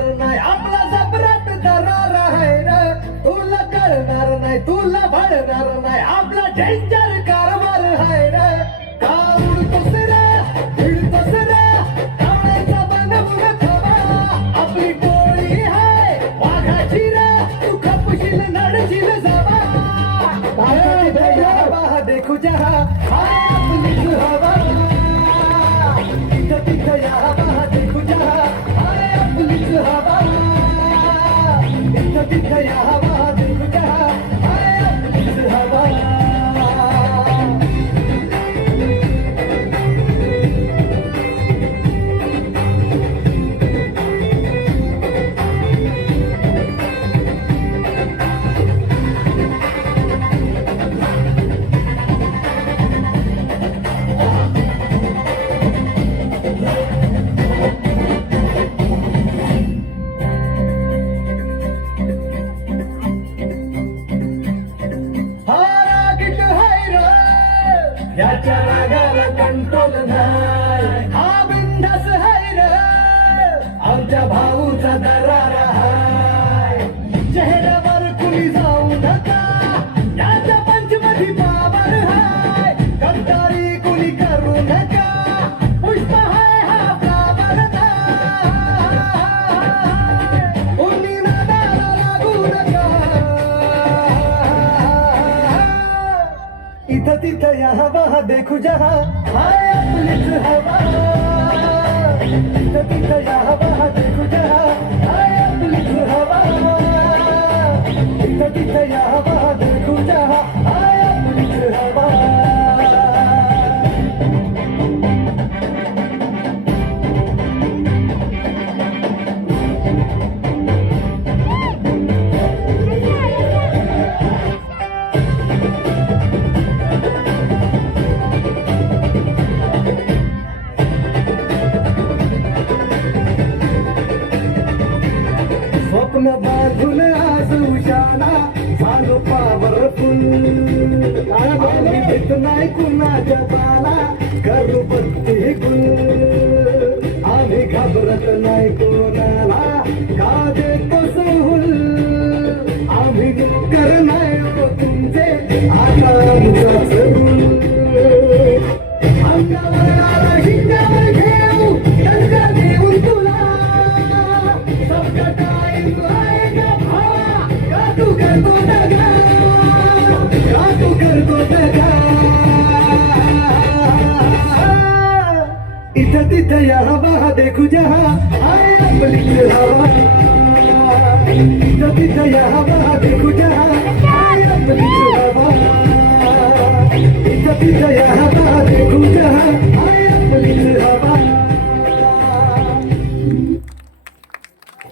कळणार नाही आपला जबराट दरार आहे रे तुला कळणार नाही तुला भरणार नाही आपला डेंजर कारभार आहे रे का उडतोस रे भिडतोस रे कावळ्याचा बनवून खवा आपली टोळी आहे वाघाची रे तू खपशील नडशील जावा देखू जहा हाय आपलीच हवा इथं तिथं या हवा देखू जहा हाय आपलीच हवा इथं तिथं या हवा देखू जहा हाय आपलीच हवा याच्या रागाला कंट्रोल नाही हा बिंदास हाय रे आमच्या भाऊचा दरार हाय चेहऱ्यावर कुणी जाऊ नका याच्या पंचमधी पावर हाय गद्दारी कुणी करू नका पुष्प हाय हा फ्लावर कुणी नादाला लागू नका इथं तिथं या हवा देखू जहा हाय आपलीच हवा इथं तिथं या हवा देखू जहा हाय आपलीच हवा इथं तिथं या हवा देखू जहा हाय आपलीच हवा स्वप्न बांधून आज उशाला झालो पावरफुल आम्ही देत नाही कुणाच्या बाला करू बत्ती गुल आम्ही घाबरत नाही कोणाला का देतो सहूल आम्ही कर नाही हो तुमचे आता आमचा सहूल अंगावर आला हिंगावर घेऊ दंगा देऊन तुला सबका टाइम आएगा भावा का तू करतो दगा का तू करतो दगा इथं तिथं या हवा देखू जहा हाय आपलीच हवा इथं तिथं या हवा देखू जहा